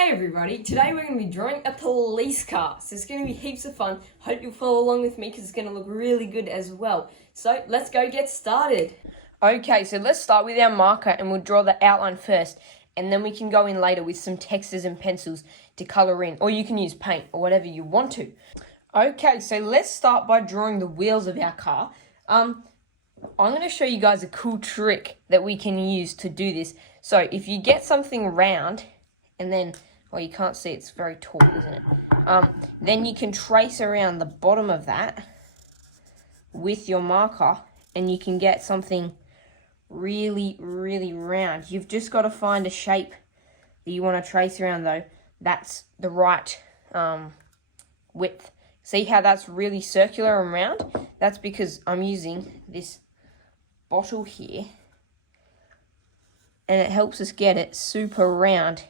Hey everybody, today we're going to be drawing a police car, so it's going to be heaps of fun. Hope you'll follow along with me because it's going to look really good as well. So let's go get started. Okay, so let's start with our marker and we'll draw the outline first, and then we can go in later with some textures and pencils to colour in, or you can use paint or whatever you want to. Okay, so let's start by drawing the wheels of our car. I'm going to show you guys a cool trick that we can use to do this. So if you get something round, and then, well, you can't see, it's very tall, isn't it? Then you can trace around the bottom of that with your marker, and you can get something really, really round. You've just got to find a shape that you want to trace around, though. That's the right width. See how that's really circular and round? That's because I'm using this bottle here, and it helps us get it super round.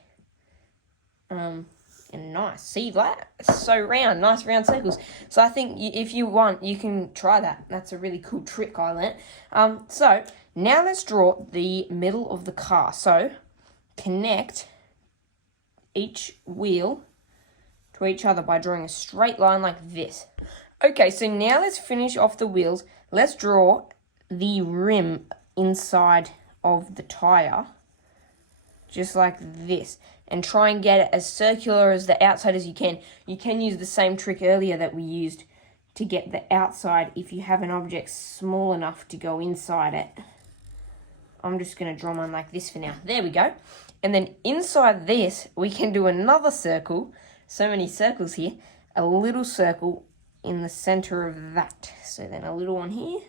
And nice. See that? It's so round. Nice round circles. So I think if you want, you can try that. That's a really cool trick I learnt. So now let's draw the middle of the car. So connect each wheel to each other by drawing a straight line like this. Okay, so now let's finish off the wheels. Let's draw the rim inside of the tyre, just like this, and try and get it as circular as the outside as you can. You can use the same trick earlier that we used to get the outside if you have an object small enough to go inside it. I'm just going to draw mine like this for now. There we go. And then inside this, we can do another circle. So many circles here. A little circle in the center of that. So then a little one here,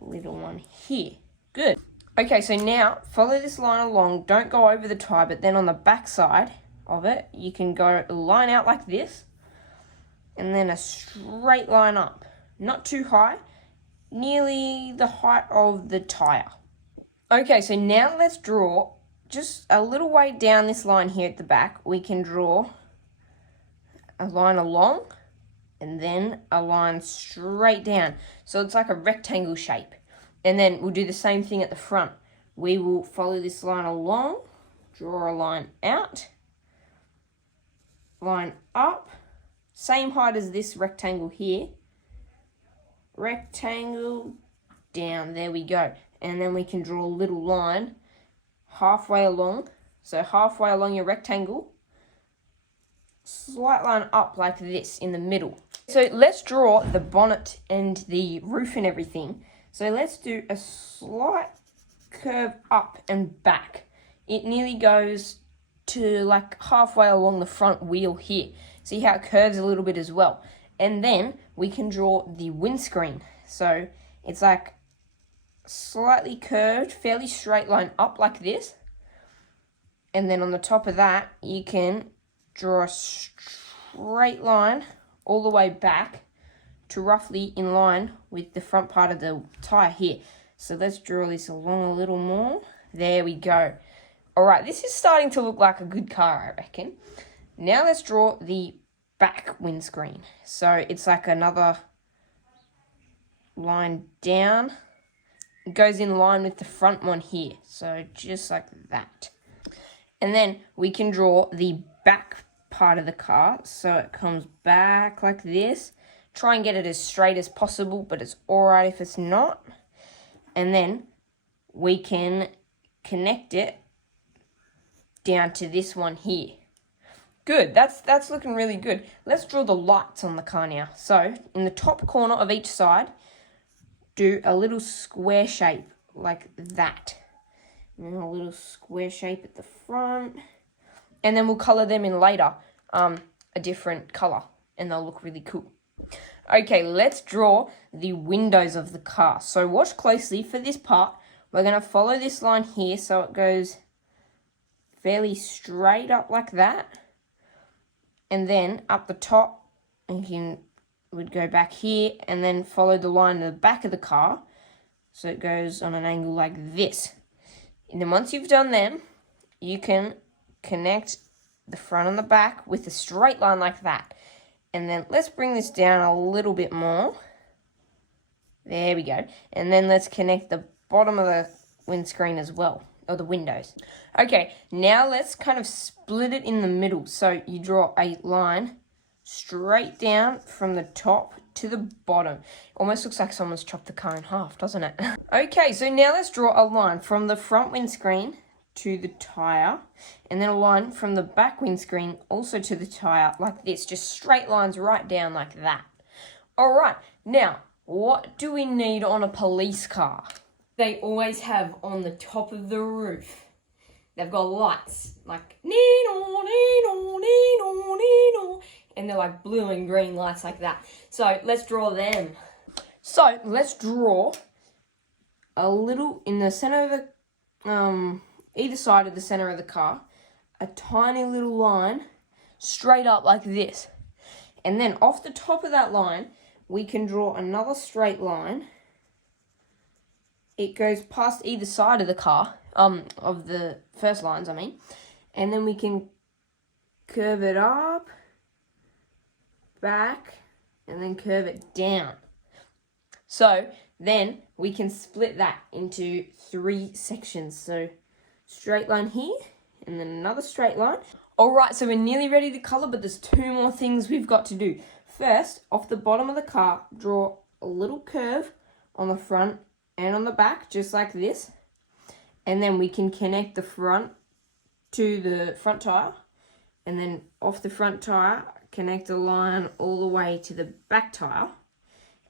a little one here. Good. Okay, so now follow this line along. Don't go over the tie, but then on the back side of it, you can go line out like this, and then a straight line up. Not too high, nearly the height of the tire. Okay, so now let's draw just a little way down this line here at the back. We can draw a line along, and then a line straight down. So it's like a rectangle shape. And then we'll do the same thing at the front. We will follow this line along, draw a line out, line up, same height as this rectangle here, rectangle down, there we go. And then we can draw a little line halfway along. So halfway along your rectangle, slight line up like this in the middle. So let's draw the bonnet and the roof and everything. So let's do a slight curve up and back. It nearly goes to like halfway along the front wheel here. See how it curves a little bit as well. And then we can draw the windscreen. So it's like slightly curved, fairly straight line up like this. And then on the top of that, you can draw a straight line all the way back to roughly in line with the front part of the tyre here. So let's draw this along a little more. There we go. All right, this is starting to look like a good car, I reckon. Now let's draw the back windscreen. So it's like another line down. It goes in line with the front one here. So just like that. And then we can draw the back part of the car. So it comes back like this. Try and get it as straight as possible, but it's alright if it's not. And then we can connect it down to this one here. Good, that's looking really good. Let's draw the lights on the car now. So in the top corner of each side, do a little square shape like that. And then a little square shape at the front. And then we'll colour them in later, a different colour, and they'll look really cool. Okay, let's draw the windows of the car. So watch closely for this part. We're going to follow this line here so it goes fairly straight up like that. And then up the top, we'd go back here and then follow the line in the back of the car. So it goes on an angle like this. And then once you've done them, you can connect the front and the back with a straight line like that. And then let's bring this down a little bit more. There we go. And then let's connect the bottom of the windscreen as well. or the windows. Okay, now let's kind of split it in the middle. So you draw a line straight down from the top to the bottom. Almost looks like someone's chopped the car in half, doesn't it? Okay, so now let's draw a line from the front windscreen to the tyre, and then a line from the back windscreen also to the tyre, like this. Just straight lines right down like that. All right, now, what do we need on a police car? They always have on the top of the roof, they've got lights, like nee-no, nee-no, nee-no, nee-no, and they're like blue and green lights like that. So let's draw them. So let's draw a little in the center of the, either side of the center of the car, a tiny little line straight up like this. And then off the top of that line, we can draw another straight line. It goes past either side of the car, of the first lines, I mean. And then we can curve it up, back, and then curve it down. So then we can split that into 3 sections. So straight line here, and then another straight line. All right, so we're nearly ready to color, but there's 2 more things we've got to do. First, off the bottom of the car, draw a little curve on the front and on the back, just like this. And then we can connect the front to the front tire. And then off the front tire, connect a line all the way to the back tire.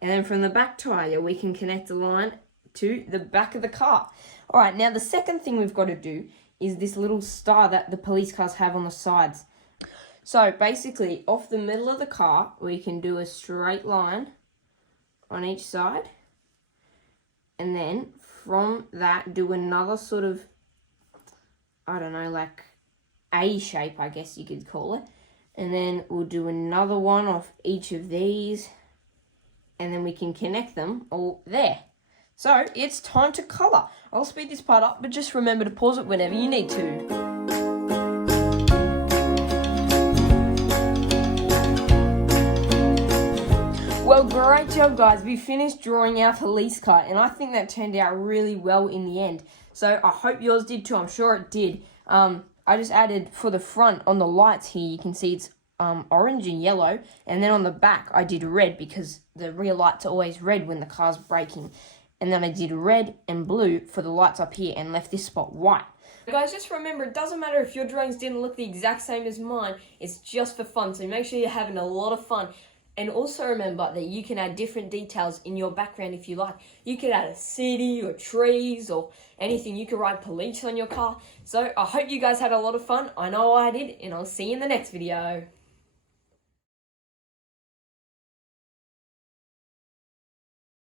And then from the back tire, we can connect a line to the back of the car. All right, now the second thing we've got to do is this little star that the police cars have on the sides. So basically, off the middle of the car, we can do a straight line on each side. And then from that, do another sort of, I don't know, like A shape, I guess you could call it. And then we'll do another one off each of these. And then we can connect them all there. So it's time to colour. I'll speed this part up, but just remember to pause it whenever you need to. Well, great job, guys. We finished drawing our police car, and I think that turned out really well in the end. So I hope yours did too. I'm sure it did. I just added for the front on the lights here, you can see it's orange and yellow, and then on the back I did red because the rear lights are always red when the car's braking. And then I did red and blue for the lights up here and left this spot white. Guys, just remember, it doesn't matter if your drawings didn't look the exact same as mine. It's just for fun, so make sure you're having a lot of fun. And also remember that you can add different details in your background if you like. You could add a city or trees or anything. You could write police on your car. So I hope you guys had a lot of fun. I know I did, and I'll see you in the next video.